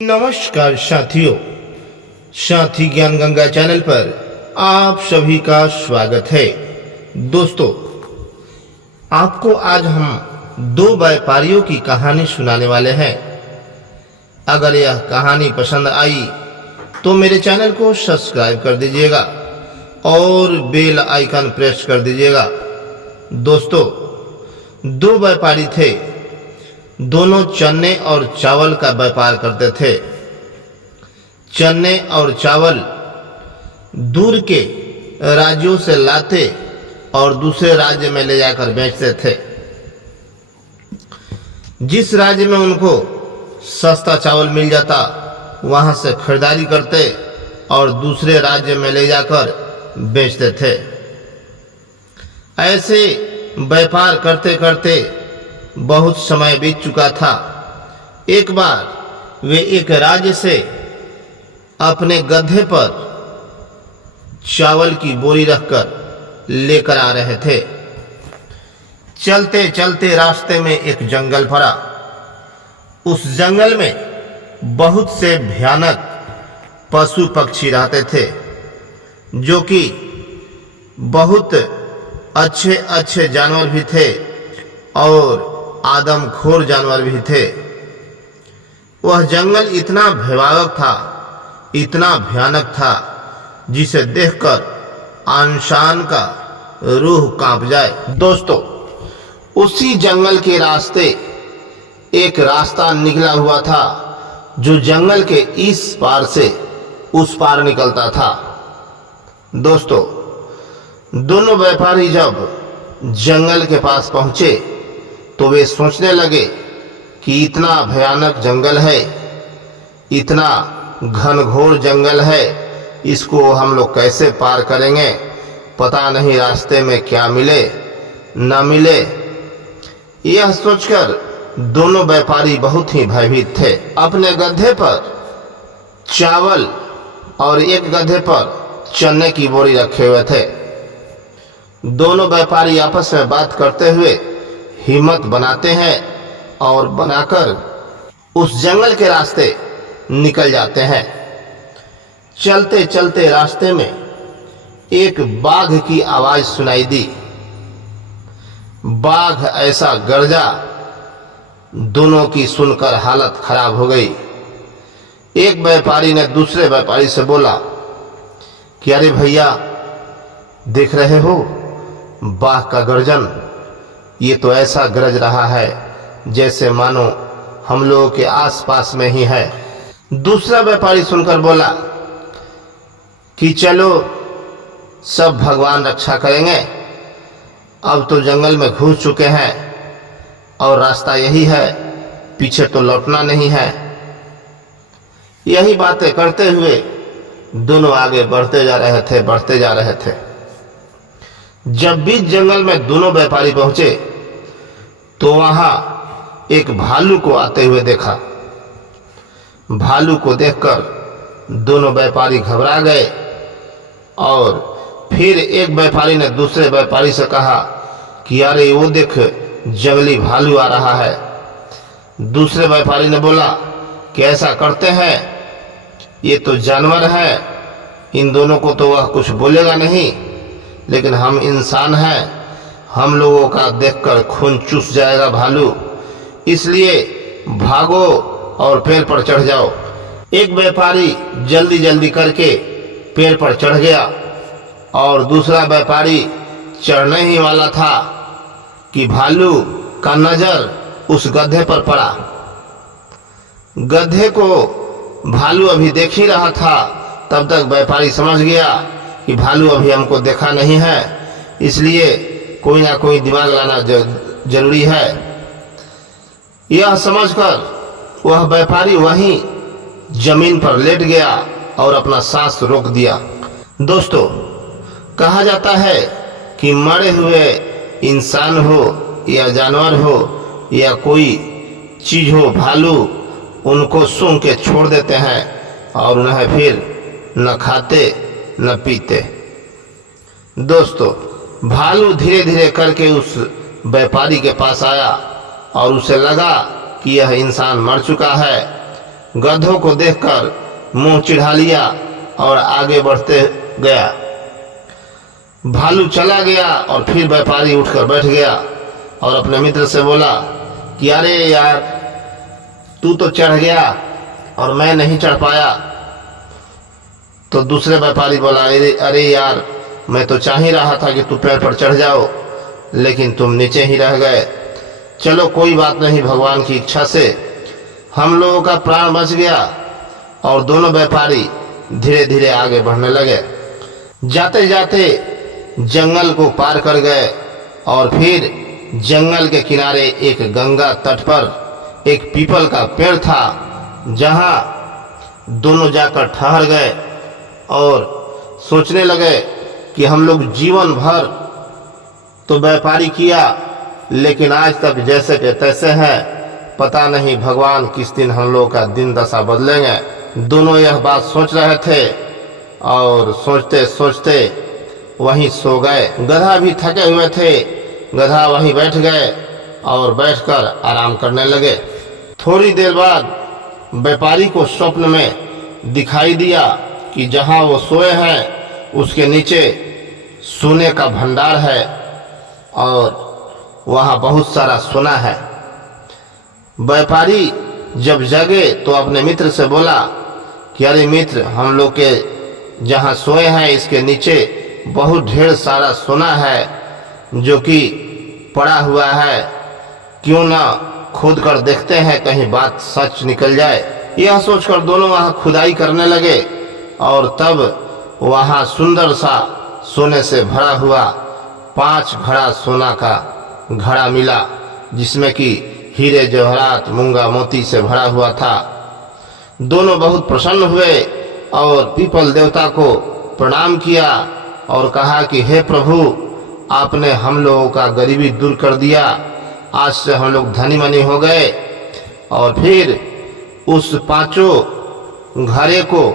नमस्कार साथियों, साथी ज्ञान गंगा चैनल पर आप सभी का स्वागत है। दोस्तों, आपको आज हम दो व्यापारियों की कहानी सुनाने वाले हैं। अगर यह कहानी पसंद आई तो मेरे चैनल को सब्सक्राइब कर दीजिएगा और बेल आइकन प्रेस कर दीजिएगा। दोस्तों, दो व्यापारी थे, दोनों चने और चावल का व्यापार करते थे। चने और चावल दूर के राज्यों से लाते और दूसरे राज्य में ले जाकर बेचते थे। जिस राज्य में उनको सस्ता चावल मिल जाता वहां से खरीदारी करते और दूसरे राज्य में ले जाकर बेचते थे। ऐसे व्यापार करते करते बहुत समय बीत चुका था। एक बार वे एक राज्य से अपने गधे पर चावल की बोरी रखकर लेकर आ रहे थे। चलते चलते रास्ते में एक जंगल पड़ा। उस जंगल में बहुत से भयानक पशु पक्षी रहते थे, जो कि बहुत अच्छे अच्छे जानवर भी थे और आदमखोर जानवर भी थे। वह जंगल इतना भयावह था, इतना भयानक था, जिसे देखकर इंसान का रूह कांप जाए। दोस्तों, उसी जंगल के रास्ते एक रास्ता निकला हुआ था, जो जंगल के इस पार से उस पार निकलता था। दोस्तों, दोनों व्यापारी जब जंगल के पास पहुंचे तो वे सोचने लगे कि इतना भयानक जंगल है, इतना घनघोर जंगल है, इसको हम लोग कैसे पार करेंगे, पता नहीं रास्ते में क्या मिले न मिले। यह सोचकर दोनों व्यापारी बहुत ही भयभीत थे। अपने गधे पर चावल और एक गधे पर चने की बोरी रखे हुए थे। दोनों व्यापारी आपस में बात करते हुए हिम्मत बनाते हैं और बनाकर उस जंगल के रास्ते निकल जाते हैं। चलते चलते रास्ते में एक बाघ की आवाज सुनाई दी। बाघ ऐसा गरजा, दोनों की सुनकर हालत खराब हो गई। एक व्यापारी ने दूसरे व्यापारी से बोला कि अरे भैया, देख रहे हो बाघ का गर्जन, ये तो ऐसा गरज रहा है जैसे मानो हम लोगों के आसपास में ही है। दूसरा व्यापारी सुनकर बोला कि चलो, सब भगवान रक्षा करेंगे, अब तो जंगल में घुस चुके हैं और रास्ता यही है, पीछे तो लौटना नहीं है। यही बातें करते हुए दोनों आगे बढ़ते जा रहे थे। जब बीच जंगल में दोनों व्यापारी पहुंचे तो वहां एक भालू को आते हुए देखा। भालू को देखकर दोनों व्यापारी घबरा गए और फिर एक व्यापारी ने दूसरे व्यापारी से कहा कि अरे वो देख, जंगली भालू आ रहा है। दूसरे व्यापारी ने बोला कि ऐसा करते हैं, ये तो जानवर है, इन दोनों को तो वह कुछ बोलेगा नहीं, लेकिन हम इंसान हैं, हम लोगों का देखकर खून चूस जाएगा भालू, इसलिए भागो और पेड़ पर चढ़ जाओ। एक व्यापारी जल्दी जल्दी करके पेड़ पर चढ़ गया और दूसरा व्यापारी चढ़ने ही वाला था कि भालू का नजर उस गधे पर पड़ा। गधे को भालू अभी देख ही रहा था, तब तक व्यापारी समझ गया कि भालू अभी हमको देखा नहीं है, इसलिए कोई ना कोई दिमाग लाना जरूरी है। यह समझकर वह व्यापारी वहीं जमीन पर लेट गया और अपना सांस रोक दिया। दोस्तों, कहा जाता है कि मरे हुए इंसान हो या जानवर हो या कोई चीज हो, भालू उनको सूंघ के छोड़ देते हैं और उन्हें फिर न खाते न पीते। दोस्तों, भालू धीरे धीरे करके उस व्यापारी के पास आया और उसे लगा कि यह इंसान मर चुका है, गधों को देखकर मुंह चिढ़ा लिया और आगे बढ़ते गया। भालू चला गया और फिर व्यापारी उठकर बैठ गया और अपने मित्र से बोला कि अरे यार, तू तो चढ़ गया और मैं नहीं चढ़ पाया। तो दूसरे व्यापारी बोला, अरे यार, मैं तो चाह ही रहा था कि तू पेड़ पर चढ़ जाओ, लेकिन तुम नीचे ही रह गए। चलो कोई बात नहीं, भगवान की इच्छा से हम लोगों का प्राण बच गया। और दोनों व्यापारी धीरे धीरे आगे बढ़ने लगे। जाते जाते जंगल को पार कर गए और फिर जंगल के किनारे एक गंगा तट पर एक पीपल का पेड़ था, जहां दोनों जाकर ठहर गए और सोचने लगे कि हम लोग जीवन भर तो व्यापारी किया, लेकिन आज तक जैसे के तैसे हैं, पता नहीं भगवान किस दिन हम लोग का दिन दशा बदलेंगे। दोनों यह बात सोच रहे थे और सोचते सोचते वहीं सो गए। गधा भी थके हुए थे, गधा वहीं बैठ गए और बैठकर आराम करने लगे। थोड़ी देर बाद व्यापारी को स्वप्न में दिखाई दिया कि जहां वो सोए हैं उसके नीचे सोने का भंडार है और वहां बहुत सारा सोना है। व्यापारी जब जगे तो अपने मित्र से बोला कि अरे मित्र, हम लोग के जहां सोए हैं इसके नीचे बहुत ढेर सारा सोना है जो कि पड़ा हुआ है, क्यों ना खोद कर देखते हैं, कहीं बात सच निकल जाए। यह सोचकर दोनों वहां खुदाई करने लगे और तब वहां सुंदर सा सोने से भरा हुआ 5 घड़ा सोना का घड़ा मिला, जिसमें कि हीरे जवाहरात मूंगा मोती से भरा हुआ था। दोनों बहुत प्रसन्न हुए और पीपल देवता को प्रणाम किया और कहा कि हे प्रभु, आपने हम लोगों का गरीबी दूर कर दिया, आज से हम लोग धनी मनी हो गए। और फिर उस 5 घड़े को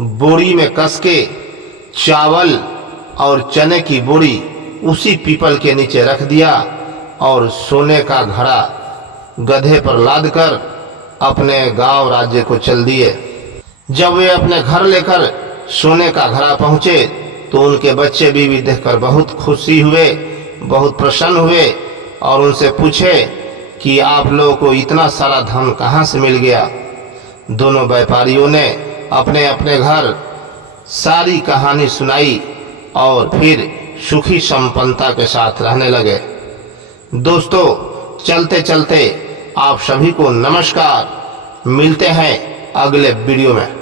बोरी में कस के चावल और चने की बोरी उसी पीपल के नीचे रख दिया और सोने का घड़ा गधे पर लादकर अपने गांव राज्य को चल दिए। जब वे अपने घर लेकर सोने का घड़ा पहुंचे तो उनके बच्चे बीवी देखकर बहुत खुशी हुए, बहुत प्रसन्न हुए और उनसे पूछे कि आप लोगों को इतना सारा धन कहाँ से मिल गया। दोनों व्यापारियों ने अपने अपने घर सारी कहानी सुनाई और फिर सुखी संपन्नता के साथ रहने लगे। दोस्तों, चलते चलते आप सभी को नमस्कार। मिलते हैं अगले वीडियो में।